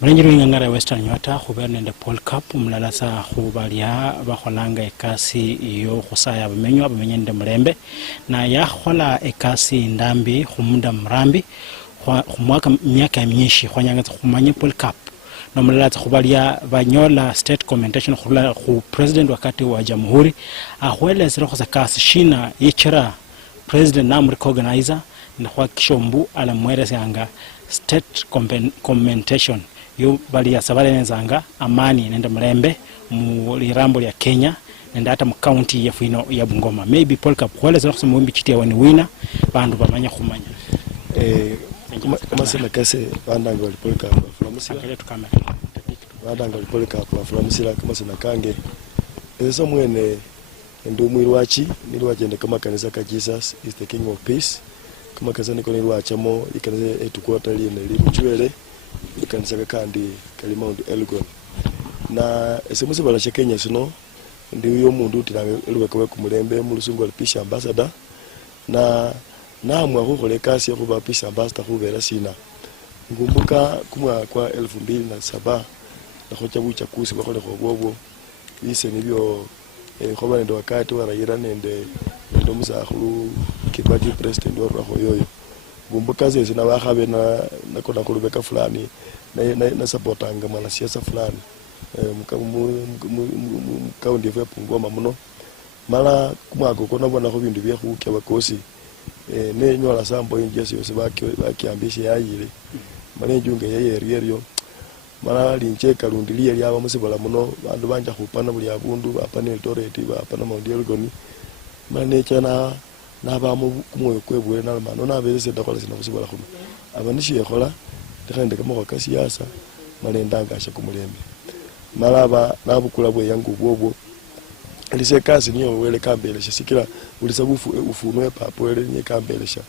Mrenjiro ngangara Western Nyota khubernende Paul Cup mlalasa khubalia bakholanga ekasi iyo khusaya abamenyende mulembe na yakhola ekasi ndambi khumunda murambi khumwaka myaka myinshi khwanyanga khumanya Paul Cup no mlalasa khubalia banyola state commendation khula khu president wakati wa jamhuri akhwelezera khusakasi shina yichira president nam recognizer na kwa kishombu ala mweresanga state commendation yo bali ya sabalenezanga amani nende mulembe mu lirambo lya Kenya nende hata mu county ya Fuino ya Bungoma. Maybe Paul Cup kweleza kusema wimbi chitia wani wina bandu bamanya khumanya kama sema kase bandanga wali Paul Cup afulamusira akale tukamera bandanga wali Paul Cup afulamusira kama sema kange eso mwene ndo mwirwachi nirwagende kama kanisa ka Jesus is the King of Peace kama kazani ko nirwachamo ikanze etukwata liene limuchwele ikanisa kandi kali Mount Elgon na esemuze balashe Kenya sino ndi uyo mundu tirange elubeka ku mulembe mu lusungu al Peace Ambassador na namwe akhukhola kasi yakhuba Peace Ambassador khubera sina ngumbuka kumwa kwa 2007 nakhocha bucha kusi bakhole khobwo bise nibyo khoba ndo wakati wa Raila nende musakhulu Kibaki president wa khoyoyo ngumbuka zese na bakhabe na kona kulubeka fulani na supportanga mwana siasa fulani kaunti ya Bungoma muno mala kumwako kona bona ko bindu bya khukya bakosi ne nyola sambo injesi yose bakiambishe yayire mane junge yeyeryo mala lincheka lundilie lyaba musibola muno bandu banja khupana buli abundu bapana Eldoret bapana Mount Elgon mane chana nabamu kumoyo kwebwe nalmano nabeze dakola sina musibola khuma abanishi yakhola tekande kama kwa siasa male ndangasha kumulembe malaba nabukula bwe yangu bwobo lise kasi niyo wele kambelesha sikira ulisabufu ufunwe papwele nye kambelesha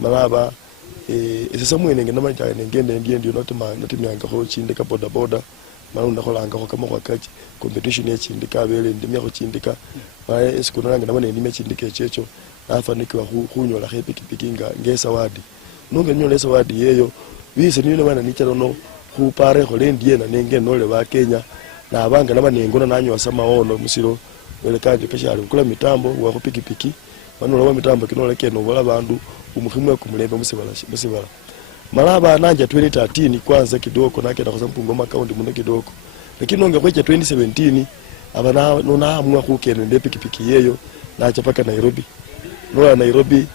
malaba esesa mwene ngena ngende ndiyo notimyanga ho chindika boda malunda kholanga ho kama kwa kachi competition ya chindika bele ndimya ho chindika mala esikunanga nabone ndime chindika checho nafanikiwa khunyola khepikipiki ngesa wadi nonge nyola esa wadi yeyo bise niyo bana nichalo no khupare khole ndiye na nenge nole ba Kenya na abanga nabanengona nanyo samaono musiro wele kanje kashali kula mitambo wa kupikipiki bano lawa mitambo kinole keno wala bandu umuhimu ku mulembe musibala malaba nanja 2013 kwanza kidogo nake na kwa Bungoma county muno kidogo lakini nonge kwecha 2017 abana nona amwa kukene pikipiki yeyo na chapaka Nairobi nola Nairobi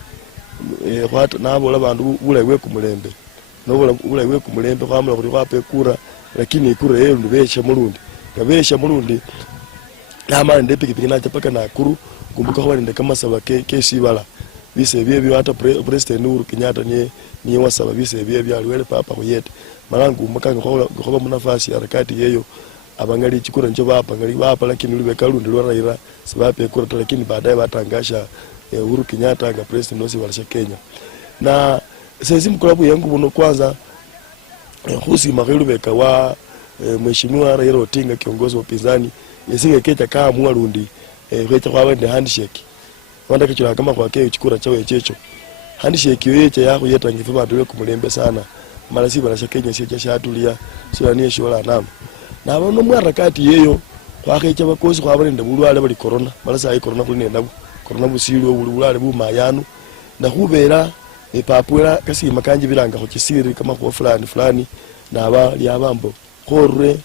kwata nabo labandu bulawe ku mulembe no bulawe ku mulembe kwamula kuti kwape kura lakini kura yeyo ndubesha mulundi kabesha mulundi nama pikipiki na chapaka na kuru kumbuka kwa ndeka masaba kesi bala bise bye hata president Uhuru Kenyatta ni wasaba bise bye aliwele papa kuyete malangu makanga kwa munafasi harakati yeyo abangali chikura ncho bapa ngali bapa lakini lubeka lundi lwa Raila sababu kura lakini baadaye batangasha Uhuru Kenyatta nga president nosi wala Kenya na sasa mkulabu yangu bono kwanza husi magelubeka wa mheshimiwa Raila Odinga kiongozi wa upinzani yesingekecha kama mwarundi kwecha kwa wende handshake wanda kichura kama kwa keo chikura chawe checho handshake yeche yako yeta ngifuba dole kumulembe sana mara si bana Kenya si cha atulia sio ni shola nam na bono mwarakati yeyo kwa kecha bakozi kwa bale ndabulwale bali corona mara sai corona kuli nenda corona busilo bulwale bu mayanu na hubera epapwera kasi makanje bilanga ko kisiri kama kwa fulani na abali abambo korre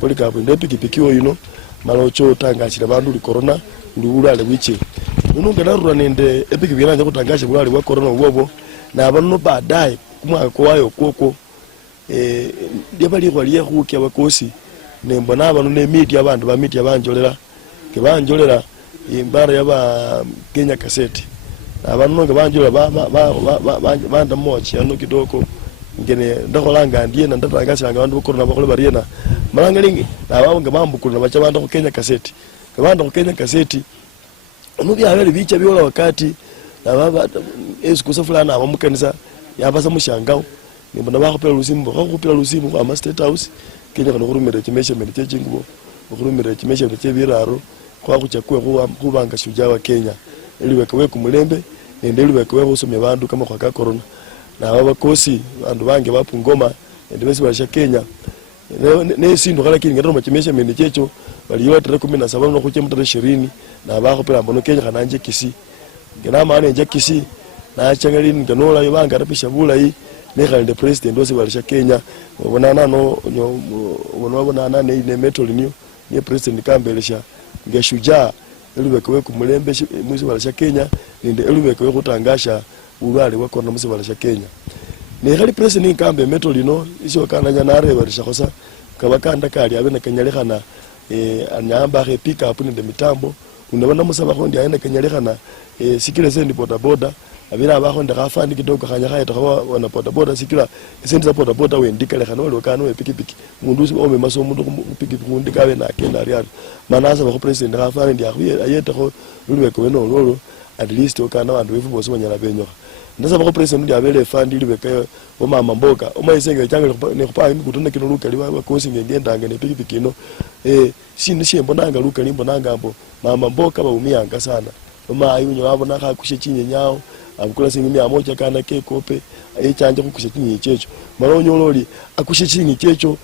polika bende pikipiki oyino malocho tangashira bandu li corona ululale wiche nunga narura nende epikipiki nanje kutangasha bulwale bwa corona ubwo na abantu baadaye kumwa kwayo koko lyabali kwaliye khukya bakosi nembo nabano ne media abantu ba media banjolera ke banjolera imbara yaba Kenya cassette abantu ngo banjolera banda mochi ano kidoko ngene ndakolanga ndiye na ndatangasha abantu corona bakole bariena malangalingi na babo ngabambukula bacha banda ku Kenya cassette ngabanda ku Kenya cassette Omubi abale bicha byola wakati na baba esikusa fulana abamukanisa yabasa mushangao nimbona bakopela lusimbo bakopela lusimbo kwa ma state house Kenya kana kurumira chimesha mene chechingubo kurumira chimesha chebiraro kwa kuchakua kubanga shujaa wa Kenya eliwekawe kumulembe nende eliwekawe kusomya bandu kama kwa corona na babakosi bandu bange bapungoma nende besi basha Kenya ne sindu kala kinga ndo machimesha mene checho bali yote 17 no kuche mutare 20 na bakopela mbono Kenya kana nje kisi ngena maana nje kisi na changali nganola yobanga rapisha bula hii nekhalinde president wose balisha Kenya bonana no bonana ne metro ni president kambelesha ngeshujaa eliwekwe kumulembe mwisi balisha Kenya ninde eliwekwe kutangasha ulwale wa corona mwisi balisha Kenya nekhali president kambe metro lino isho kana nyanare balisha kosa kabakanda kali abena kanyalekana anyamba ke pick up ninde mitambo unabona musaba kondi ayenda kanyalekana sikile sendi boda abira abaho ndakafandi kidogo kanya kaya takawa wana boda sikila sendi za boda wendikale kana wale wakano we pikipiki mundu usi ome maso mundu pikipiki ndikawe na kenda ari manasa bako president ndakafandi ndi akhuye ayeta ko lulweko weno lolo at least okana bandu befu boso banyala benyo ndasa bako president ndi abele fandi libeka o mama mboka omayisenge cyangwa ne kupa ngutuna kino lukali bakosi ngendanga ne pikipiki no sindi shembonanga lukali mbonanga mbo mama mboka baumiyanga sana oma ayunyo abona kakushe chinye nyao abukula singi ya moja kana ke kope echanje kukushe chinye checho malonyo loli akushe chinye checho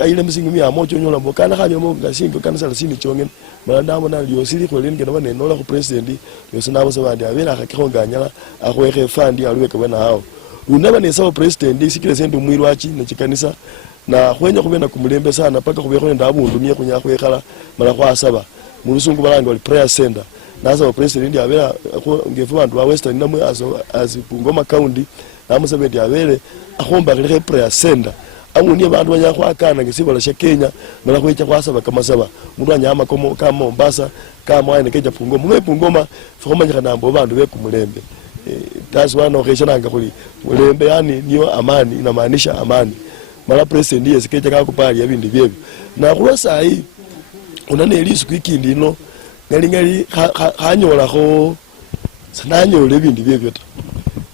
ayile msingi ya moja nyola mbokana kanyo mo ngasingo kana sala sini chongen malanda na liyo sili ko lenge na nola ku president yo sinabo sabandi abela akakhonganyala akhwekhe fandi alweke bena hao unaba ne sawa president sikile sendu mwirwachi na chikanisa na khwenya kubena kumulembe sana paka kubekho ndabundu mye kunya khwekhala mala kwa saba mulusungu balanga wali prayer center nasa wa president abela ngefu bantu ba western namwe as Bungoma county namusabedi abele akhomba kile prayer center amuni abantu banyakho akana ngesibola sha Kenya mala kwecha kwasaba kama saba mundu anyama komo kama Mombasa kama ene keja Bungoma mwe Bungoma fomanya kana mbo bantu be kumulembe that's one occasion anga kuli mulembe yani niyo amani inamaanisha amani mala president yesikeja kakupali yabindi byebyo na kulosa hii unane elisu kwikindi no ngali hanyola ko sananyola ebindi byebyo ta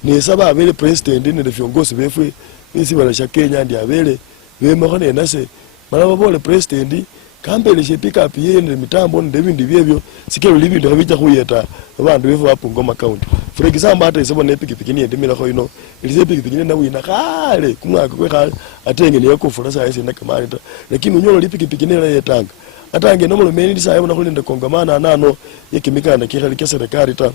nesaba abele president ne viongozi befwe bisi balasha Kenya ndi abele bemokone nase mala babole president kambeleshe pick up yene mitambo ndi ebindi byebyo sikelo libindi kabija kuyeta abantu befu ba Bungoma county for example ata isebo ne pikipiki ni ndimira ko ino ilize pikipiki na wina kale kumwaka kwe kale atenge ne yakufula sa yese nakamani ta lakini unyolo lipikipiki ne yetanga atange no mulumeni disayibona kulinda kongamana nano yekimikanda kikhali ke serikali ta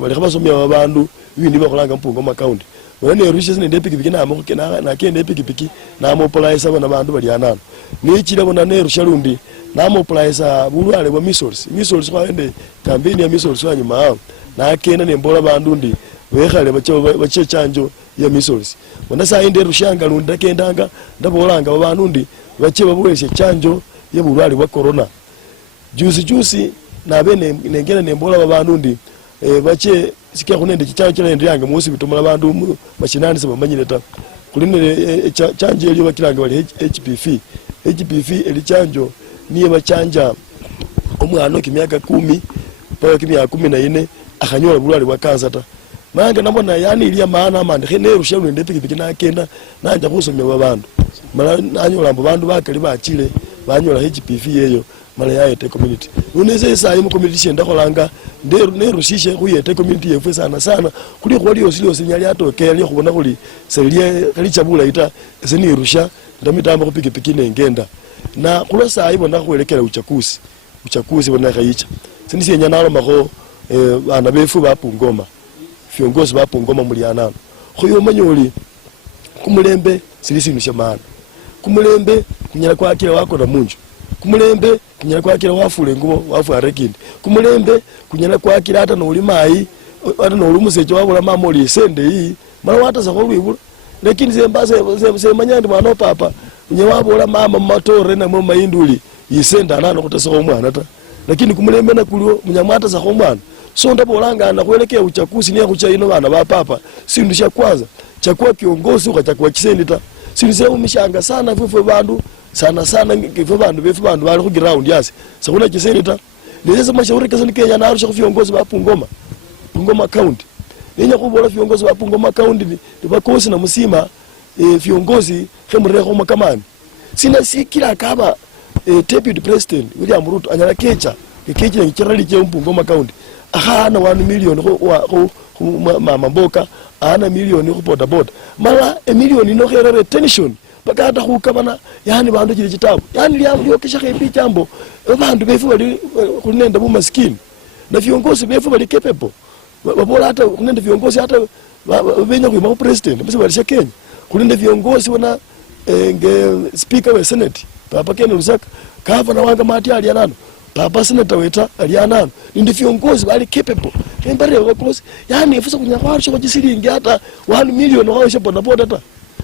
bali khabasomya babandu ibindi bakolanga Bungoma county wone rushes ne pikipiki na amoko na kende pikipiki na mopolize abana bandu bali anano nichira bona ne rushalundi na mopolize bulwale bwa measles kwa ende campaign ya measles wanyuma hao na kenda ne mbola bandu ndi wekhale bache chanjo ya measles bona sa ende rushanga lunda kendanga ndabolanga babandu ndi bache babuleshe chanjo ye bulwali bwa corona juzi na bene nengena nembola babandu ndi bache sikia kunende chichawo chile ndyange musi bitomala bandu machinani saba manyileta kuline chanje eliyo bakilanga bali HPV eli chanjo niye bachanja omwana kimyaka 10 mpaka kimyaka 14 akanyola bulwali bwa kansa ta manga nabona yani iliya maana amande khene rushelu ndende pikipiki na kenda nanja kusomya babandu mala nanyola bandu bakali bachile banyola HPV yeyo mala yaete community uneze sayi mu community shenda kolanga ne rushishe kuyete community yefu sana kuli kholi osili osinyali atokeli khubona kuli selie kali chabula ita seni rusha ndamitambo kupikipiki nengenda na kulo sayi bona kwelekela uchakuzi bona khayicha sinisi nyanalo makho bana befu ba Bungoma viongozi ba Bungoma muliana khoyo manyoli kumulembe silisinu shamana kumulembe kunyala kwakira wako na munju kumulembe kunyala kwakira wafule ngubo wafu arekindi kumulembe kunyala kwakira hata no ulimayi hata no ulumuseje wabula mamoli sende hii mara wata za kolwibula lakini ze manyandi mwana papa nye wabula mama matore na mama induli yisenda nana kutasa omwana ta lakini kumulembe na kulio munyamata za omwana so ndabolanga na kuelekea uchakuzi ni kuchaino bana ba papa sindu sha kwanza chakua kiongozi ukachakua kisendita sinise umishanga sana fufu bandu sana ngifo bandu befu bandu bali ku ground yase sakuna kisendita Nileza mashauri kaza Kenya na arusha viongozi wa Bungoma County. Nenya kubola viongozi wa Bungoma County ni bakosi na musima viongozi hemreho makamani. Sina si kila kaba deputy president William Ruto anyala kecha na kirali je Bungoma County. Ahana 1 million ho mama mboka ana milioni ku boda boda mala milioni no herere tension bakata kukabana yani bandu kiri kitabu yani lyo kisha kepi jambo bandu befu bali kunenda mu maskini na viongozi befu bali capable babola hata kunenda viongozi hata benya ku president basi bali Kenya kunenda viongozi wana nge speaker wa senate papa Ken Lusaka governor wanga mati ali anano papa senator weta ali anano ndi viongozi bali capable mbare wa close yani ifusa kunyakwa cyo kisiringi hata 1 million wao boda boda ta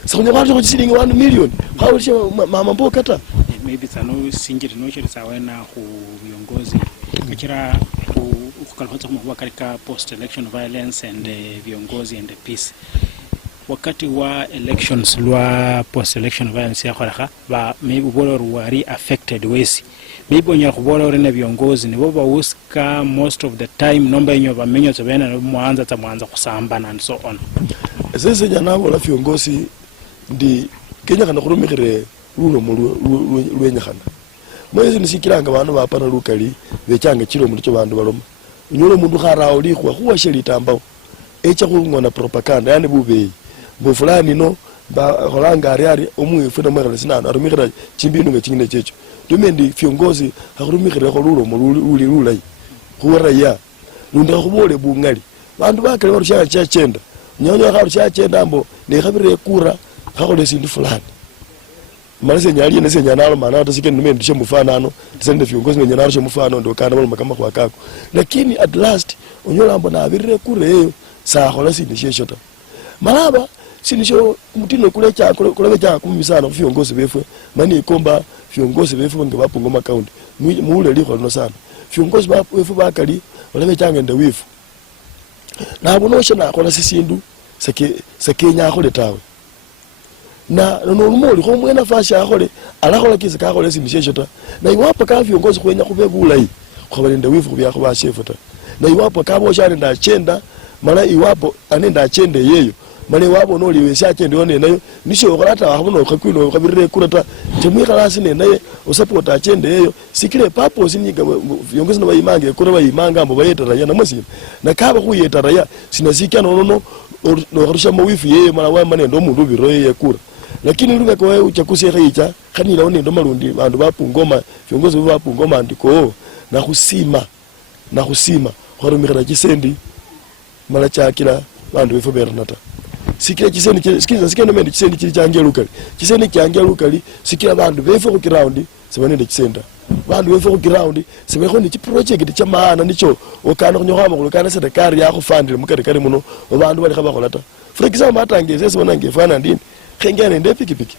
sakunyakwa cyo kisiringi 1 million hao mama mboka ta maybe tano singiri no chiri sawa na ku viongozi kachira kukalhota kwa katika post election violence and viongozi and peace wakati wa elections lwa post election violence ya kharaha ba maybe bolo wari affected wesi maybe onya kubola ore na viongozi ni boba uska most of the time nomba yenyo bamenyo tsobena mwanza kusambana and so on. Sasa jana wala viongozi ndi Kenya kana kurumikire rulo lwenya kana mwezi nisikiranga bantu bapana lukali bechanga chiro muri cyo bantu baloma nyolo mundu kharawo likhwa khuwa sheli tambao echa khungona propaganda yani bube bo fulani no ba holanga ari omwifu na mwera sinana arumikira chimbinu ngachingine checho dumendi viongozi hakurumikire ko rulo muri lulai khuwara ya nunda khubole bungali bantu bakale barushaka chachenda nyonyo kharushaka chenda ambo ne khabire kura khakole sindu fulani malese nyali ne senyanalo mana tasike nume ndishe mufanano tisende viongozi menyanalo she mufano ndo kana balo makama kwa kako lakini at last onyola ambo na abire kure eyo sa khola sindu sheshota malaba sinisho mutino kule cha kumisana viongozi befwe mani ikomba viongozi befwe nge Bungoma County muule liko no sana viongozi befwe bakali wale change nda wifu na abonosha na khola sisindu sake nya khole tawe na no moli ko mwena fasha akhole alakhola kiza ka khole sinisheshota na iwapo ka viongozi kwenya kubebulai khobalenda wifu byakho ba shefota na iwapo ka bo shane nda chenda mala iwapo anenda chende yeyo mane wabo no liwesha chende one nayo nisho okolata wabuno kakwino kabirire kurata temwikala sine naye usapota chende yeyo sikire papo sinyiga viongozi no bayimange kura bayimanga mbo bayetara yana musina na kaba kuyetara ya sinasikia no rusha mawifu yeye mala wa mane ndo mundu biro yeye kura lakini lunga kwa uchakusi yicha kanira one ndo malundi bandu Bungoma viongozi ba Bungoma ndiko na kusima horumikira chisendi mala chakira bandu befu bernata sikira chisendi sikiza no mendi chisendi chiri change lukali chisendi change lukali sikira bandu befu ku ground sebanende chisenda bandu befu ku ground sebeko ni project cha maana nicho okana kunyoka makulu kana serikali ya kufandile mukari muno bandu bali khabakhola ta for example atangeze sebona ngefana ndini khengene nde pikipiki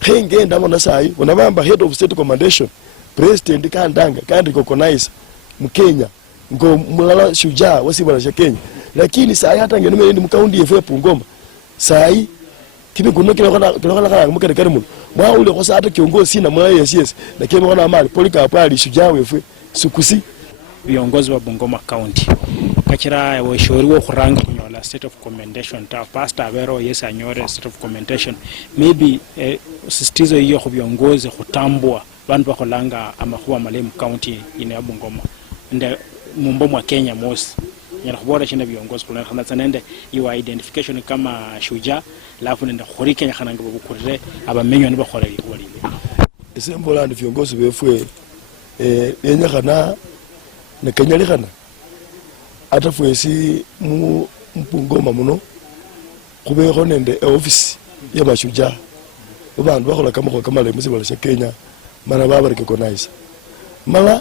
khengenda mona sai unabamba head of state commendation president kandanga kandi recognize mkenya ngo mulala shujaa wasibala sha Kenya lakini sai hata ngene mende mkaunti yefu Bungoma sai kibi kuno kila mukari muno mwa ule kwa hata kiongozi sina mwa yes na kema wana mali polika pali shujaa wefu sukusi viongozi wa Bungoma County kachira washauri wo khuranga kunyola state of commendation ta pastor Abero yes anyore state of commendation maybe sistizo hiyo ku viongozi kutambua bantu bakholanga amakhuwa malemu county ine Bungoma nde mumbo mwa Kenya mosi nyara khubora chine viongozi kulana khana tsanende iwa identification kama shujaa lafu nende khori Kenya khana ngo bukurire abamenywa niba khore wali esembola ndi viongozi befwe yenya khana na Kenya khana atafwesi mu Bungoma muno kubekho nende office ya bashujaa bandu bakhola kama le musibala sha Kenya mana baba recognize mala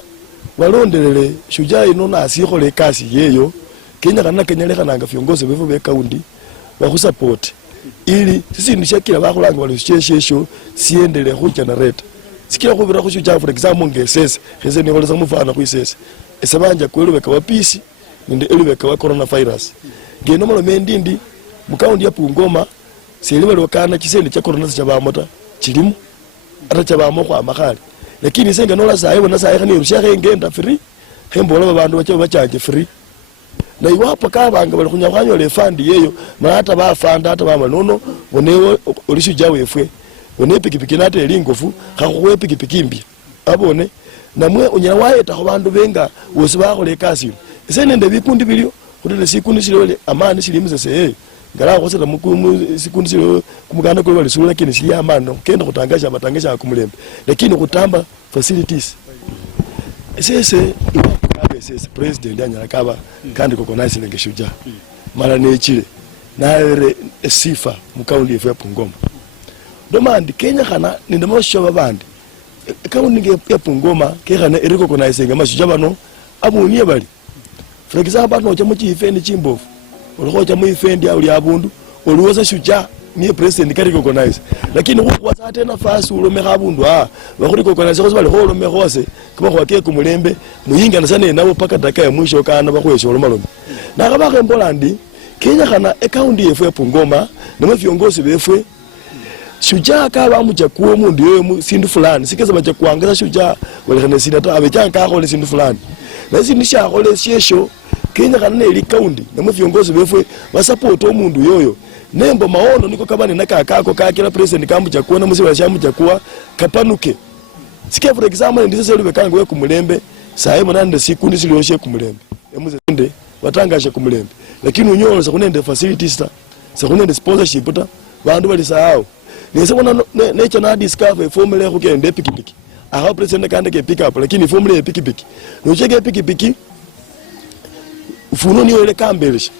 balondelele shujaa ino na asikhole kasi yeyo Kenya lekhananga viongozi befu be county bakusupport ili sisi nishakira bakholanga bali shesho siendele khu generate sikira kubira khu shujaa for example ngesese kheze ni boleza mufana ku isese esabanja kwelubeka wa peace ninde elubeka wa coronavirus ngeno malo mendindi mu county ya Bungoma seliba lokana chisendi cha corona cha bamota chilimu ata cha bamo kwa makali lakini senga nola sayo na sayo ni rusha ngenda free hembola babandu bacha bachanje free na iwapo kabanga bali kunyakwanyo le fund yeyo malata ba fund hata bama nono bonewo olishuja wefwe bone pikipiki nate elingofu kakwe pikipiki mbi abone namwe unyala wayeta ko bandu benga wose bakole kasi senende bikundi bilio kudele sikundi silole amani silimuze se ngala ko seta mukumu sikundi silo kumuganda ko bali sulu lakini sili amani kenda kutangasha matangasha kumulembe lakini kutamba facilities sese sese president anyala kaba kandi koko nasi lengeshuja mara nechile naere sifa mukaundi efe Bungoma domandi Kenya kana nindamosho babandi kaundi ya Bungoma kekana eriko kona isenga mashuja bano abuniye bali for example no chamo chifendi chimbofu oloko chamo ifendi ali abundu oluwoza shuja ni president kari recognize lakini kwa sate nafasi ulomeka abundu bakuri recognize ko bali holo mehose kuma kwa ke kumulembe muyinga na sana nabo paka daka ya mwisho kana bakwesho olomalo na kabaka Mbolandi Kenya kana account yefu ya Bungoma na viongozi befwe shuja kaba muja kuo mundu yoyo sindu fulani sikeza bacha kuangaza shuja wale kana sinata abechanga ko le sindu fulani na sinisha ko le shesho Kenya kana ile account na viongozi befwe basupport omundu yoyo nembo maono niko kabane nakakako kakira president kambu chakuona musiba shamu chakuwa kapanuke sike for example ndise selu bekanga we kumulembe sahe monande sikundi siliyoshe kumulembe emuze nde watangasha kumulembe lakini unyolo sakunende facilities ta sakunende sponsorship ta bandu bali sahau nise bona necha na discover formula ya kugende pikipiki aha president kande ke pick up lakini formula ya pikipiki no cheke pikipiki ufuno niyo ile kambelisha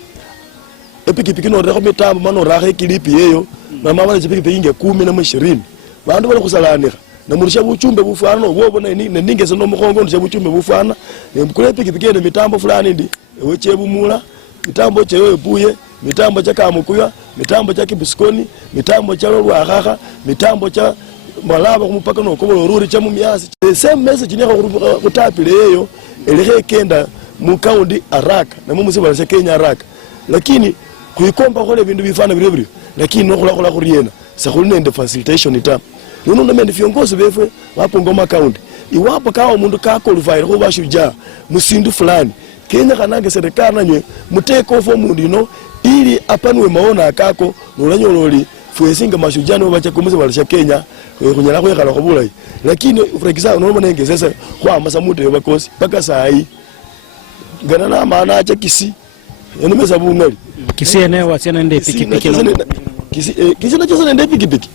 epikipiki no reko mitambo mano rahe kilipi yeyo na mama le pikipiki inge 10 na 20 bandu bali kusalanira na murisha buchumbe bufana no bobo na ninge seno mukongo ndo buchumbe bufana kule pikipiki ne mitambo fulani ndi weche bumula mitambo chewe buye mitambo cha kamukuya mitambo cha kibuskoni mitambo cha lwakaka mitambo cha malaba kumupaka no kobo ruri cha mumiasi same message ne kutapile yeyo eleke kenda mu kaundi araka na mumusi bali Kenya araka lakini kuikomba kole bindu bifana bire lakini nokula kuriena sakulinde facilitation ita nuno ndamende viongozi befwe wapo Ngoma county iwapo kawa mundu kaqualify ko bashuja musindu fulani Kenya kanange serikali nanywe muteke off mundu ino ili apanwe maona akako nolanyololi fuesinga mashujani bacha kumuze balisha Kenya kunyala kwekala kubulai lakini for example no monenge sasa kwa masamude yobakosi paka sai ngana na maana acha kisi enomeza bungali kisi eneo wasiana nde pikipiki no kisi na chasa nde pikipiki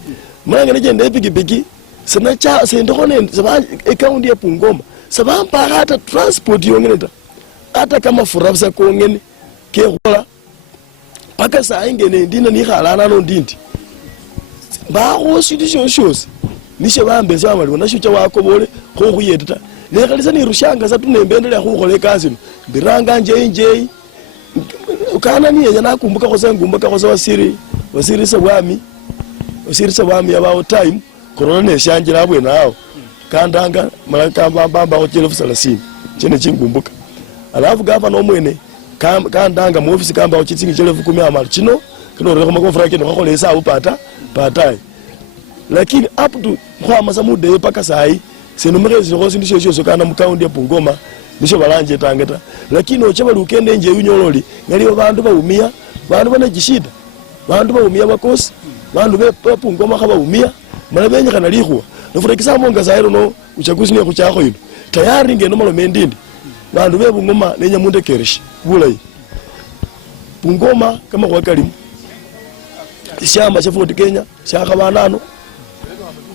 mwana nje nde pikipiki sana cha sendo kone saba account ya Bungoma saba mpaka hata transport yongene hata kama furabsa ko ngene ke hola paka saa ingene ndina ni khalana no ndindi ba go situation shows nishe bambe zama li nashucha wako bole ko kuyeta ne kalisa ni rushanga za tunembendele ku khole kazi biranga nje ukana ni yenya nakumbuka ko sengumbuka ko wasiri sa wami about time corona ne shangira abwe nawo kandanga malaka bamba ko 30 chene chingumbuka alafu gava no mwene kandanga mu office kamba ko chitsingi 10 amali chino kino reko makofra kino ko le sa upata patai lakini up to kwa masamude paka sai senumerezi ko sindisho sho kana mu county ya Bungoma nisho balanje tangeta lakini ochaba lukende nje unyololi ngaliyo bandu baumia bandu bana jishida bandu baumia bakosi bandu be Bungoma kaba umia mara benye kana lihwa no for example ngazairo no uchaguzi ne kuchako yino tayari ngeno malo mendindi bandu be Bungoma nenya munde kereshi bulai Bungoma kama kwa kalimu shamba cha Fort Kenya shaka banano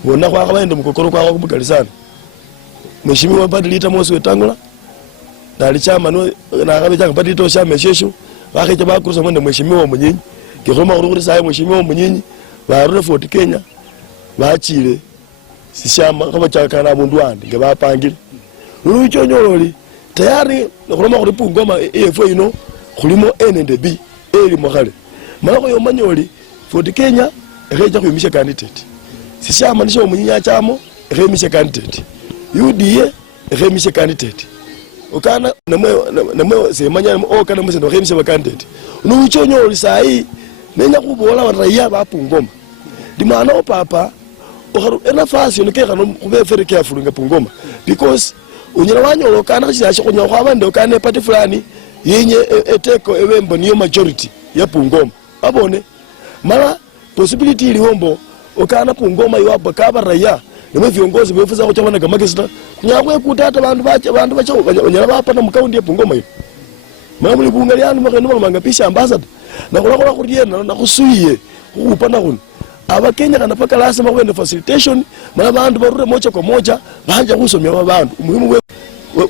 wona kwa kabaende mukokoro kwa kubukali sana mheshimiwa Badilita Mose Wetangula dali chama no na kabe chaka Badilita shamba shesho wakaje bakurusa mwende mheshimiwa Munyinyi kigoma ururi sai mheshimiwa Munyinyi barure Fort Kenya bachile sishamba kaba chaka na mundu andi ngabapangile urucho nyololi tayari nokuloma kuri Bungoma efo ino kulimo NNDB eri mwakale malako yomanyoli Fort Kenya ekeja kuyimisha candidate sishamba nisho Munyinyi chamo ekemisha candidate UDA ekemisha candidate ukana namwe semanya okana mse ndo ekemisha candidate urucho nyololi sai nenya kubola waraia ba Bungoma dimana opapa okaru ena fasi onekeka no kube very careful nga Bungoma because unyala wanyola kana kashasha kunya kwa bande okane party fulani yenye eteko ewembo niyo majority ya Bungoma abone mara possibility ilihombo okana Bungoma iwabo kaba raya nimwe viongozi befuza ko cyabana gamakista kunyakwe kutata bantu bacha unyala bapa na mukaundi ya Bungoma ile mara muri bunga lyanu makano manga pisha ambassador na kula kuriena na kusuiye kupana kuno abakenya kana paka lazima kwenda facilitation mara bantu barure moja kwa moja banja kusomya abantu umuhimu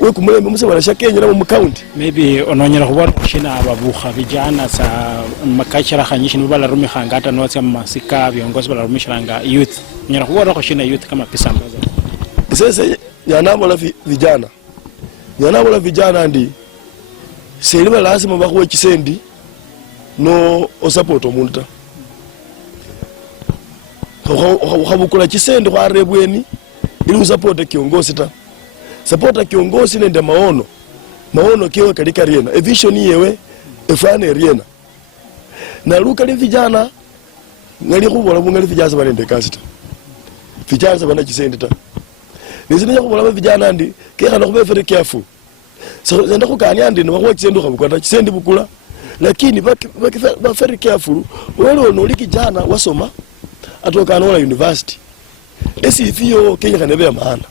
we kumulembe muse barasha Kenya na mu county maybe ononyera kubona kushina ababuha vijana sa makachara khanyishi nibala rumi khangata no tsa masika viongozi bala rumi shiranga youth nyera kubona kushina youth kama pisa mbaza sasa yanabo vijana ndi seliba lazima bakuwe kisendi no support omuntu ukhabukula kisendi kwa rebweni ili usapota kiongozi ta supporta kiongozi nende maono kiwe kalika riena vision yewe efane riena na luka li vijana ngali kubola bungali vijana banende kasi ta vijana bana kisendi ta nizine kubola vijana ndi kera nakube very careful so nenda kukani andi no bakwa kisendi ukhabukwa kisendi bukula lakini ba very careful wale onoliki jana wasoma atoka nola university esifio Kenya kanebe maana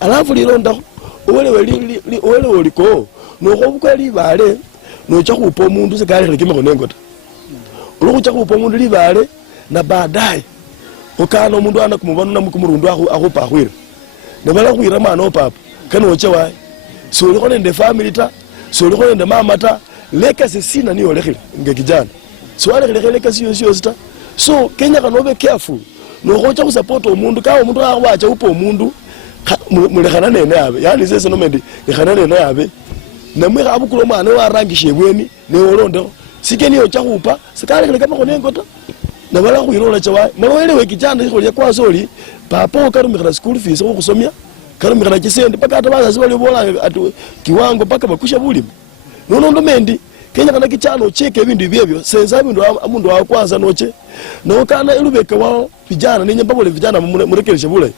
alafu lironda wele oliko no khobuka libale no chakupa omundu sekale lekime konengota uluku chakupa omundu libale na baadaye okana omundu ana kumubana na mukumurundu akhupa akhwira ne bala khwira mana opapa kana oche wae so liko nende family ta so liko nende mama ta legacy sina niyo lekhile ngekijana so wale legacy yo ta so Kenya kanobe careful no khocha ku support omundu ka omundu awacha upo omundu mulekana nene yabe yani sese no mendi lekana nene yabe namwe abukulu mwana warangishe bweni ne olondo sikeni yo chakupa sikale kale kama konengota na bala kuirola chawa malowelewe kijana iko lya kwazoli papo karumikira school fees ko kusomya karumikira kisendi paka atabaza zibali bola atu kiwango paka bakusha bulimi nono mendi Kenya kana kichano cheke bindu byebyo senza bindu amundu wa kwanza noche no kana ilubeka wao vijana nenye babole vijana murekereshe bule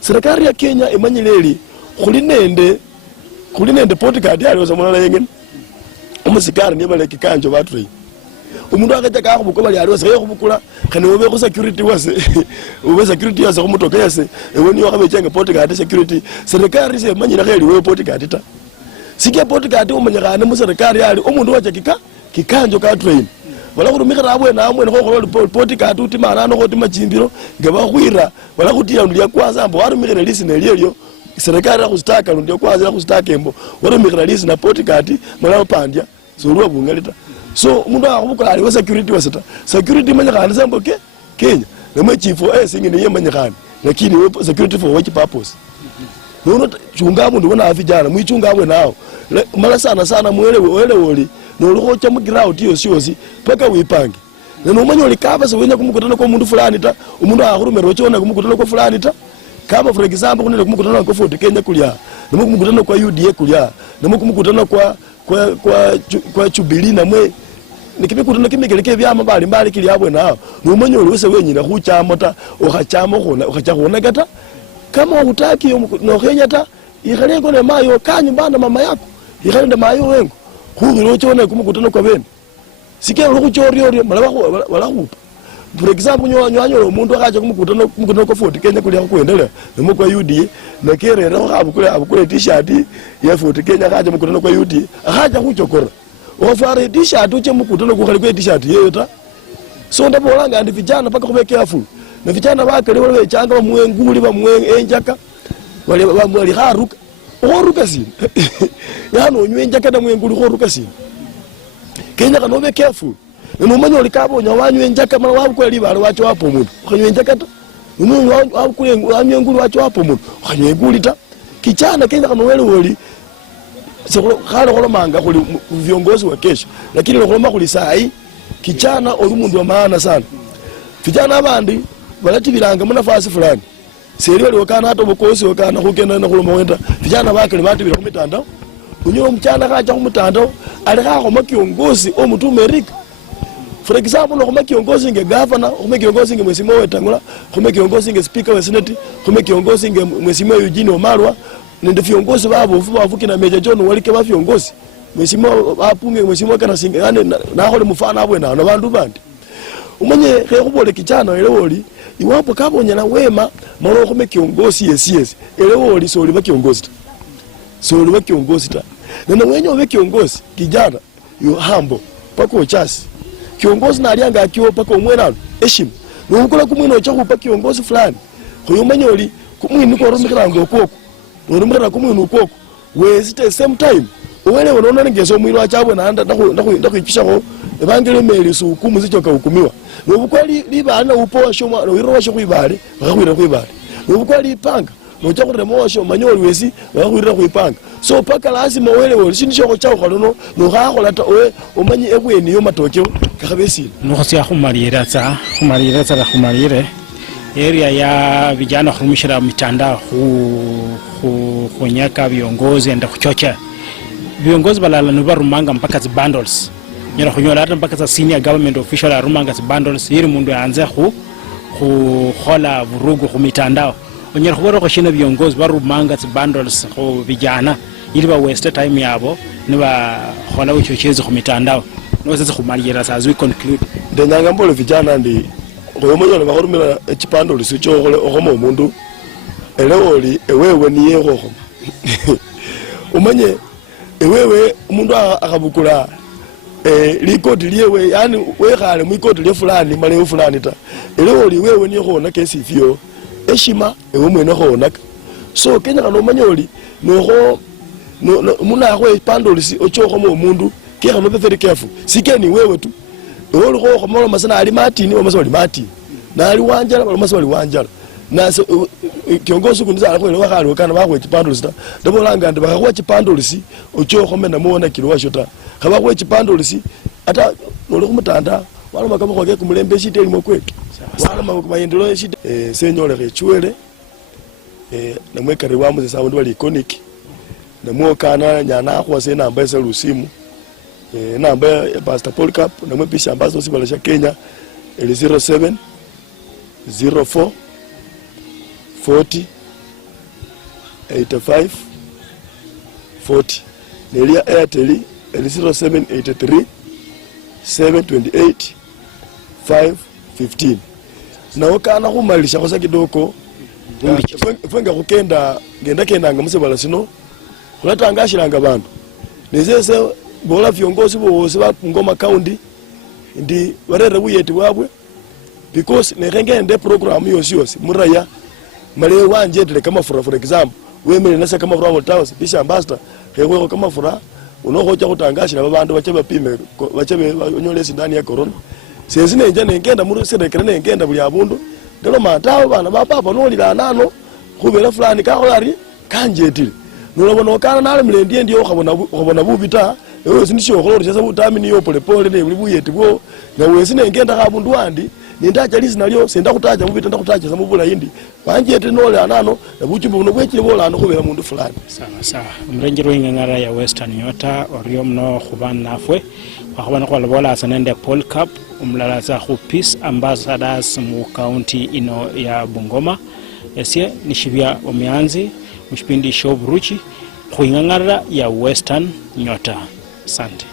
serikali ya Kenya emanyileli kulinende podcast yali ozamona yengen umusikari niye baleke kanjo batwe umundu akaja ka kubukoba yali ose kubukula kane obe ku security wase obe security yase kumutoka yase ewoni wakabechenga podcast security serikali se manyira kheli we podcast ta sikia podcast umanyakane mu serikali yali umundu wacha kikanjo ka train wala kurumikira abwe na amwe ko ko podcast utimana no ko timachimbiro ngaba khwira wala kutira ndia kwanza ambo warumikira lisine lelyo serikali ya kustaka ndio kwanza kustaka embo warumikira lisina podcast mala pandya so ruwa bungalita so umundu akubukala ali security wasata security manyakane sambo Kenya na chief singine yemanyakane lakini security for which purpose nono chunga mundu wana vijana muichunga amwe nao mala sana mwele woli no luko cha muground yo siosi paka wipange neno manyo likaba se wenya kumukutana kwa mundu fulani ta umundu akhurumero chona kumukutana kwa fulani ta kama for example kunele kumukutana kwa Fort Kenya kulya nemo kumukutana kwa UDA kulya nemo kumukutana kwa Jubilee namwe nikimikutana kimikeleke byama bali mbali kili abwe nao no manyo lwese wenyina khuchama ta okhachama khona okhachakhona kata kama hutaki no Kenya ta ikhalengo ne mayo kanyu bana mama yako ikhalende mayo wengo khubiro chona kumukutana kwa bene sikia lukuchoryo mala khupa for example nyo umundu akaje kumukutana kwa Fort Kenya kuli akuendelea nemo kwa UDA na kerera abukule t-shirt ya Fort Kenya akaje kumukutana kwa UDA akaje kuchokora ofare t-shirt uche mukutana kwa kali t-shirt yeyo ta so ndabolanga ndi vijana paka kube careful na vijana bakale wale changa bamwenguli bamwenjaka wale haruka oruka sini yano onywenjaka na mwenguli oruka sini Kenya kanobe careful no manyo likabo nyawanywenjaka mara wakweli bale wacho wapo mundu khanywenjaka ta no wakule wanyenguli wacho wapo mundu khanyenguli ta kichana Kenya kanowele woli sekolo khalo kolomanga kuli viongozi wa kesho lakini lokoloma kuli sai kichana oli mundu wa maana sana vijana abandi balati bilanga munafasi fulani seri wali wakana hata bukosi wakana kugenda na kuloma wenda vijana bakali bati bila kumitandao unyo mchana kaja kumitandao alika koma kiongozi omutume Rika for example koma kiongozi nge governor koma kiongozi nge mheshimiwa Wetangula koma kiongozi nge speaker wa senate koma kiongozi nge mheshimiwa Eugene Wamalwa nende viongozi babo bavuke na Meja John walike ba viongozi mheshimiwa apunge mheshimiwa kana singa yani nakhole mufana abwe na bandu bandi umanye khekubole kijana elewoli iwapo kabonyana wema malo khome kiongozi yes elewoli soli ba kiongozi ta nene wenye obe kiongozi kijana you humble pako chasi kiongozi na alianga akiwa pako umwena heshima nukula kumwino cha kupa kiongozi fulani khuyumanye oli kumwini ko rumikira ngokoko norumira kumwino ukoko wezite same time uwele unaona ngezo mwilo achabwe na ndakuipisha ko evangeli melisu hukumu zichoka hukumiwa nobukwali libana upo shoma wiro sho kuibale bakakwira kuibale nobukwali ipanga nocha kuremo sho manyoli wezi bakakwira kuipanga so paka lazima wele woli sinisho chao khalono no khakhola ta we umanyi ebweni yo matokeo kakabesile nokhasi akhumalira tsa khumalire area ya vijana khurumishira mitandao khunyaka viongozi enda kuchocha viongozi balala nubarumanga mpaka zi bundles nyara khunyola hata mpaka za senior government official arumanga zi bundles iri mundu aanze khola vurugu khu mitandao onyera khubora khoshina viongozi barumanga zi bundles khu vijana ili ba waste time yabo ne ba khola uchochezi khu mitandao no sasa khumalira as we conclude ndenganga mbole vijana ndi khoyomonyola bakhurumira echipandole sicho khole okhoma umundu elewoli ewewe niye khokho umanye ewewe umundu akabukula likodi liyewe yani wekhale mwikodi lye fulani male fulani ta elewoli wewe niye khona kesi fio eshima ewe mwene khona so kenya kana umanyoli nokho muna akwe pandolisi ochokho mo umundu kekha no be very careful sikeni wewe tu olo kho khomola masana ali matini omasoli matini na ali wanjala balo masoli wanjala na kiongozi kuniza alako wakhali kana bakwe chipandolisi ta ndabolanga ndi bakwa chipandolisi ochokho mena muona kilwa shota khabakwe chipandolisi ata nolo kumutanda wala makama kwake kumulembe shite limo kwetu wala mayendeleo shite senyole khechuele namwekare wamuze sawo ndi wali iconic namwokana nyana akhwase namba esa lusimu namba ya Pastor Paul Cup namwepisha ambazo sibalasha Kenya 07 04 40 85 40 nelia Airtel 0783 728 515 naokana kumalisha kosa kidoko fenga kukenda ngenda ngamusebala sino kulatangashiranga bantu nezese bola viongozi bose ba Ngoma County ndi barere buyeti bwabwe because nekengende program yose muraya male wanje tele kama for example wemele nasa kama for towers bisha ambassador hewe kama fura unokhocha kutangashira babandu bache bapime bache onyolesi ndani ya corona sezi nenje nengenda muri sedekere nengenda buli abundu ndelo matawo bana baba nolira nano khubera fulani kakholari kanjetile nolabona okana nale mlendi ndiyo khabona bubita ewe sinisho kholori chasa butamini yo pole ne buli buyeti bwo na wesi nengenda kabundu wandi nindacha lisi nalyo senda kutacha mubita ndakutacha samubula indi banjete nole anano na buchimbo buno bwechile bola ano khubera mundu fulani sawa umrenjero ingangara ya Western Nyota oriyo mno khubana nafwe wakhubana kwa bola asanende Paul Cup umlala za khu Peace Ambassadors mu county ino ya Bungoma esie nishibya omyanzi mshipindi show Buruchi khwingangara ya Western Nyota. Asante.